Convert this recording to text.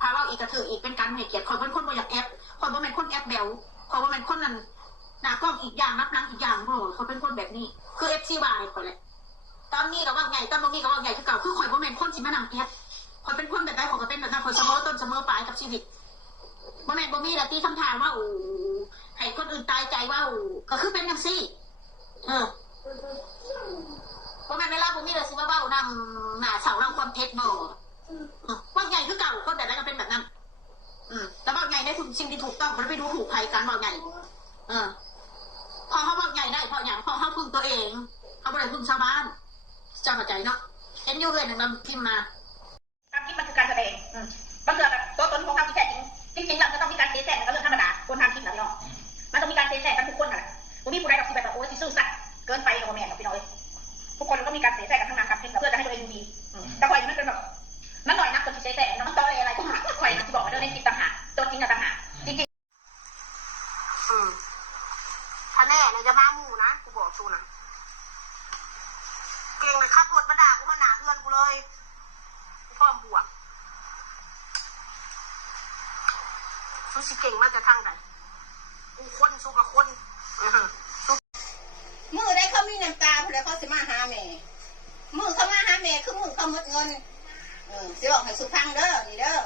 พาว่าอีกกระถืออีกเป็นการให้เกียรติคนเป็นคนบ่อยากแอปคนบ่เป็นคนแอปแบลคนบ่เป็นคนนั้นหน้ากล้องอีกอย่างรับหลังอีกอย่างโอ้เขาเป็นคนแบบนี้คือเอฟซีวายคนแหละตอนนี้ก็ว่าไงตอนนี้ก็ว่าไงคือเก่าคือข่อยบ่เป็นคนสิมานั่งแอปข่อยเป็นคนแบบใดข่อยก็เป็นแบบนั้นข่อยเสมอต้นเสมอปลายกับชีวิตบ่แม่นบ่มีแต่ตีคำถามว่าโอ้ให้คนอื่นตายใจว่าโอ้ก็คือเป็นจังซี่บ่แม่นเวลาบ่มีแต่สิมาเว้านั่งหน้าเสาเราความเท็จบ่ว่าไงคือเก่าคนแบบนั้นก็เป็นแบบนั้นแล้วว่าไงได้ทุกสิ่งที่ถูกต้องมันไปดูถูกใครกันว่าไงพอเขาว่าไงได้เพราะอย่างพอเขาพึ่งตัวเองเขาไม่ได้พึ่งชาวบ้านเจ้าเข้าใจเนาะเห็นยูเรนหนึ่งมันพิมพ์มาการคิดมันคือการแสดงบางเรื่องแบบตัวตนของเขาที่แท้จริงแล้วมันต้องมีการเทแสก็เรื่องธรรมดาคนทำคิดแบบนี้เนาะมันต้องมีการเทแสกันทุกคนน่ะผมมีผู้ใดดอกที่แบบโอ้ยซื่อสัตย์เกินไปกับแม่กับพี่น้อยทุกคนก็มีการเทแสกันทั้งนั้นครับเพื่อจะให้ตัวเองดูดีแต่คอยมันเป็นแบบมันหน่อยนักคนที่เทแสมันต่ออะไรก็หาคอยที่บอกว่าเรื่องในจิตต่างหากตัวจริงกับต่างหากจริงถ้าแน่เนี่ยจะมาหมู่นะกูบอกซูนะเก่งเลยขับรถมาด่ากูมาหนาเพื่อนกูเลยกูพร้อมบวกซูสิเก่งมากจะทั้งไหนกูคนสู้กับคนมือได้เขามีน้ำตาเพื่อเขาสิมาหาแม่มือเขามาหาแม่คือมือเขาหมดเงินสิบอกให้สุพังเด้อนี่เด้อ